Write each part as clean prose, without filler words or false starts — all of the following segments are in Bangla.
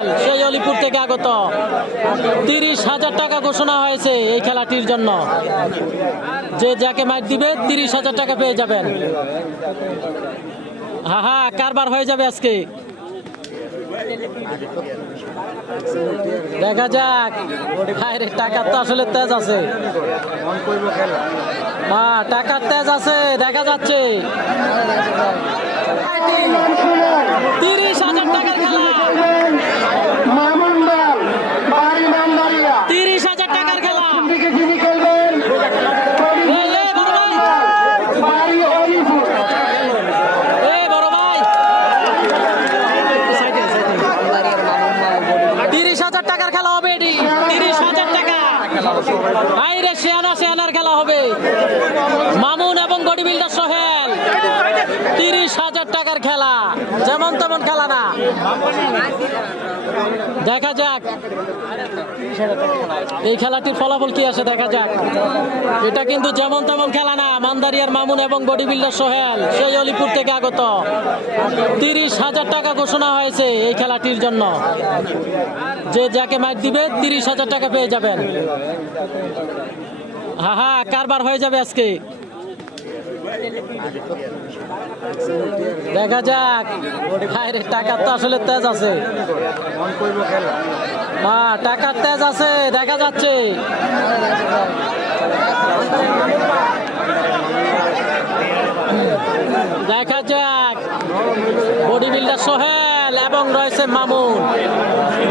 সেই অলিপুর থেকে আগত 30,000 টাকা ঘোষণা হয়েছে এই খেলাটির জন্য। যে যাকে মাইক দিবে 30,000 টাকা পেয়ে যাবেন। হ্যাঁ, কারবার হয়ে যাবে আজকে। দেখা যাক। টাকার তো আসলে তেজ আছে। হ্যাঁ, টাকার তেজ আছে, দেখা যাচ্ছে। 30,000 টাকার খেলা। 30,000 টাকার খেলা। বড় ভাই 30,000 টাকার খেলা হবে। 30,000 টাকা। আইরে সেয়ানার খেলা হবে। মামুন এবং বডি বিল্ডার সোহেল। 30,000 টাকার খেলা, যেমন তেমন খেলা না। দেখা যাক এই খেলাটির ফলাফল কি আসে, দেখা যাক। এটা কিন্তু যেমন তেমন খেলা না। মান্দারিয়ার মামুন এবং বডি বিল্ডার সোহেল সেই অলিপুর থেকে আগত 30,000 টাকা ঘোষণা হয়েছে এই খেলাটির জন্য। যে যাকে মাইক দিবে 30,000 টাকা পেয়ে যাবেন। হ্যাঁ, কারবার হয়ে যাবে আজকে। দেখা যাক। টাকার তো আসলে তেজ আছে। হ্যাঁ, টাকার তেজ আছে, দেখা যাচ্ছে। দেখা যাক। বডি বিল্ডার সোহেল এবং রয়েছে মামুন,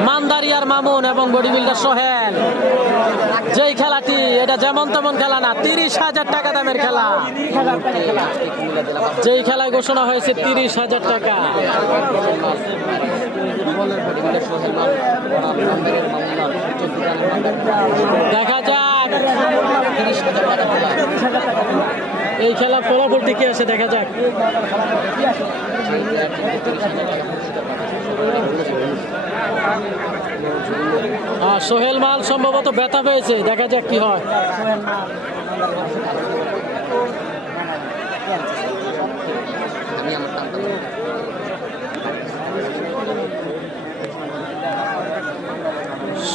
মান্দারিয়ার মামুন এবং বডি বিল্ডার সোহেল। যেই খেলাটি, এটা যেমন তেমন খেলা না। 30,000 টাকা দামের খেলা। যেই খেলায় ঘোষণা হয়েছে 30,000 টাকা। দেখা যাক এই খেলা ফলাফল টিকে আছে, দেখা যাক। সোহেল মাল সম্ভবত ব্যথা পেয়েছে, দেখা যাক কি হয়।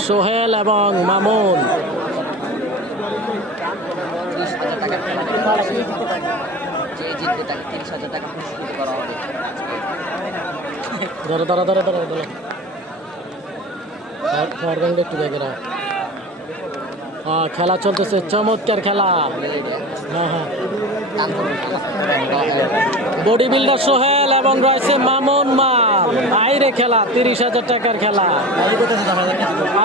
সোহেল এবং মামুন। খেলা চলতেছে, চমৎকার খেলা। বডি বিল্ডার সোহেল এবং রয়েছে মামুন মাল। আইরে খেলা, 30,000 টাকার খেলা।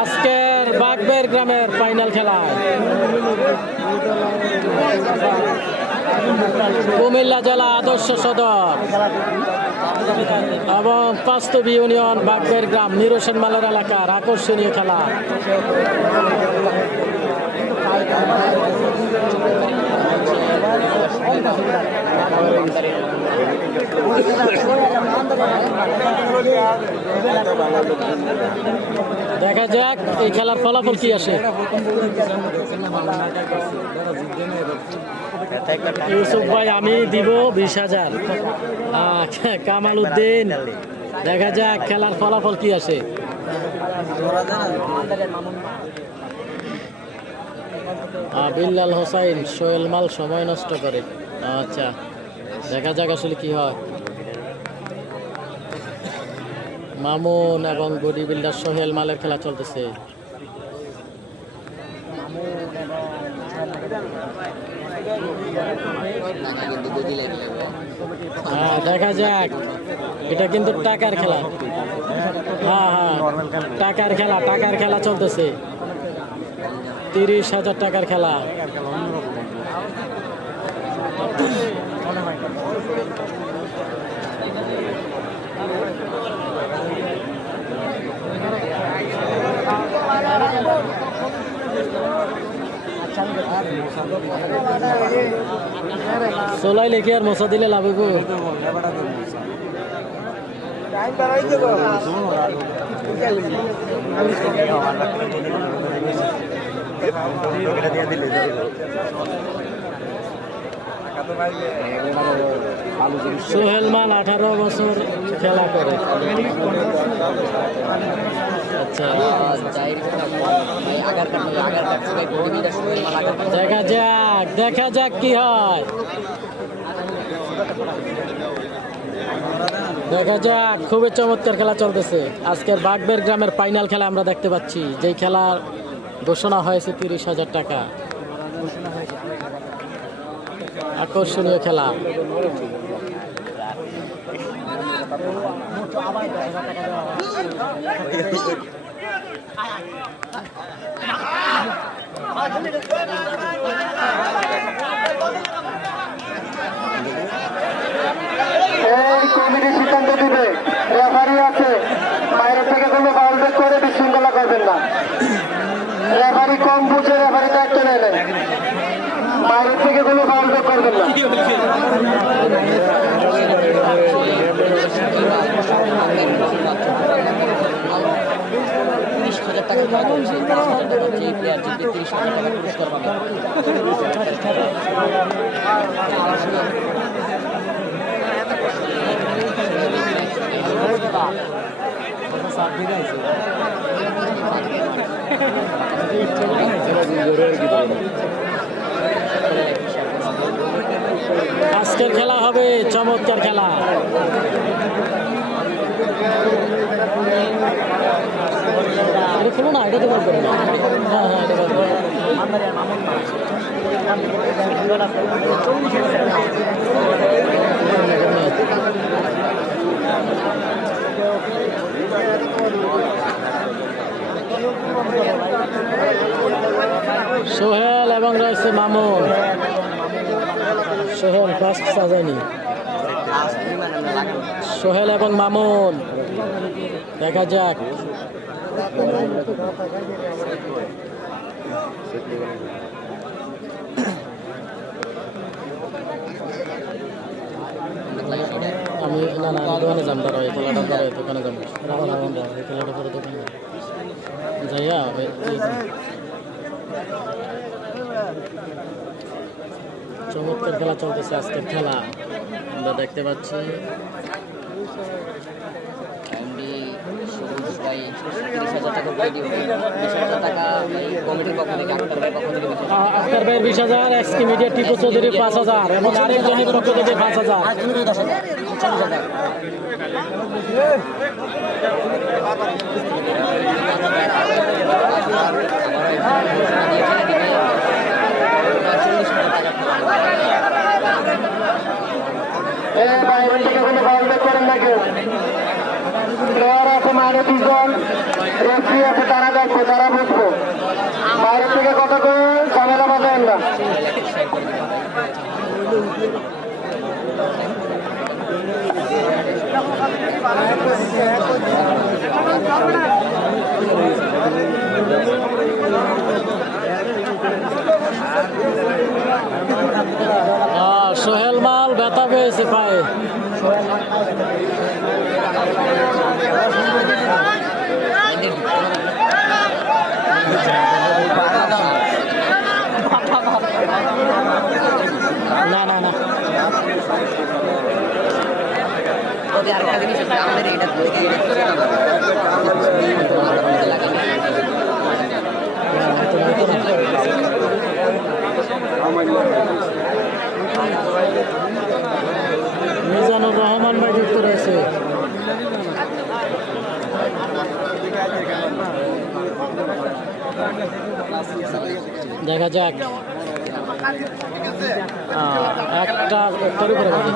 আজকের বাগবের গ্রামের ফাইনাল খেলা। কুমিল্লা জেলা আদর্শ সদর এবং বাস্তবী ইউনিয়ন বাগবের গ্রাম নিরসন মালের এলাকার আকর্ষণীয় খেলা। দেখা যাক এই খেলার ফলাফল কি আসে। ইউসুফ ভাই আমি দিব 20,000। কামাল উদ্দিন, দেখা যাক খেলার ফলাফল কি আসে। বিল্লাল হোসাইন, সোহেল মাল সময় নষ্ট করে। আচ্ছা, দেখা যাক আসলে কি হয়। মামুন এবং বডি বিল্ডার সোহেল মালের খেলা চলতেছে। দেখা যাক, এটা কিন্তু টাকার খেলা। হ্যাঁ, টাকার খেলা, টাকার খেলা চলতেছে। 30,000 টাকার খেলা। সোলাই লেখি আর মশা দিলে লাভ হইব। সোহেল মাল 18 বছর খেলা করে। দেখা যাক কি হয়, দেখা যাক। খুবই চমৎকার খেলা চলতেছে। আজকের বাগবের গ্রামের ফাইনাল খেলা আমরা দেখতে পাচ্ছি, যেই খেলার ঘোষণা হয়েছে 30,000 টাকা। আকর্ষণীয় খেলা। এই কমিটি সিদ্ধান্ত দিবে, রেফারি আছে, বাইরে থেকে কোনো ফাউল ব্রেক করে বিশৃঙ্খলা করবেন না। রেফারি কম বুঝে রেফারি দায়িত্ব নেয় নাই, বাইরে থেকে কোনো ফাউল ব্রেক করবেন না। আজকের খেলা হবে চমৎকার খেলা। এটা খুলো না, এটা তো বলবো না। হ্যাঁ হ্যাঁ, এটা বলবো। সোহেল এবং রয়েছে মামুন। সোহেল ফার্স্ট সাজানি, সোহেল এবং মামুন। দেখা যাক। আমি না না আমি দোকানে যাম, দাঁড়াও, এই খেলাটা পরে দোকানে যাবো। এই খেলাটা পরে দোকানে যাবো যাইয়া। চমৎকার খেলা চলতেছে আজকের খেলা আমরা দেখতে পাচ্ছি। আক্তার ভাইয়ের 20,000, এক্সকি মিডিয়া টিপু চৌধুরীর 5,000 এবং আরেকজনের পক্ষ থেকে 5,000। বাইরে থেকে কোনো ফাউল ব্রেক করেন না কেউ। প্লেয়ার আছে মাঠে 2 জন, রেফারি আছে, তারা দেখবে, তারা বুঝবো। বাইরে থেকে কথা করে ঝামেলা বাঁধাবেন না। সোহেল মাল ব্যথা পেয়েছে পায়ে। না না না, মিজানুর রহমান ভাই যুক্ত রয়েছে। দেখা যাক। একটার উপরে বাড়ি।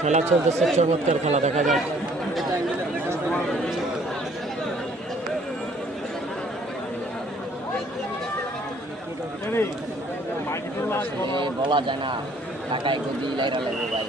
খেলা চলতেছে, চমৎকার খেলা। দেখা যাক। বলা যায় না, টাকা একটু দিয়ে লাগবে ভাই।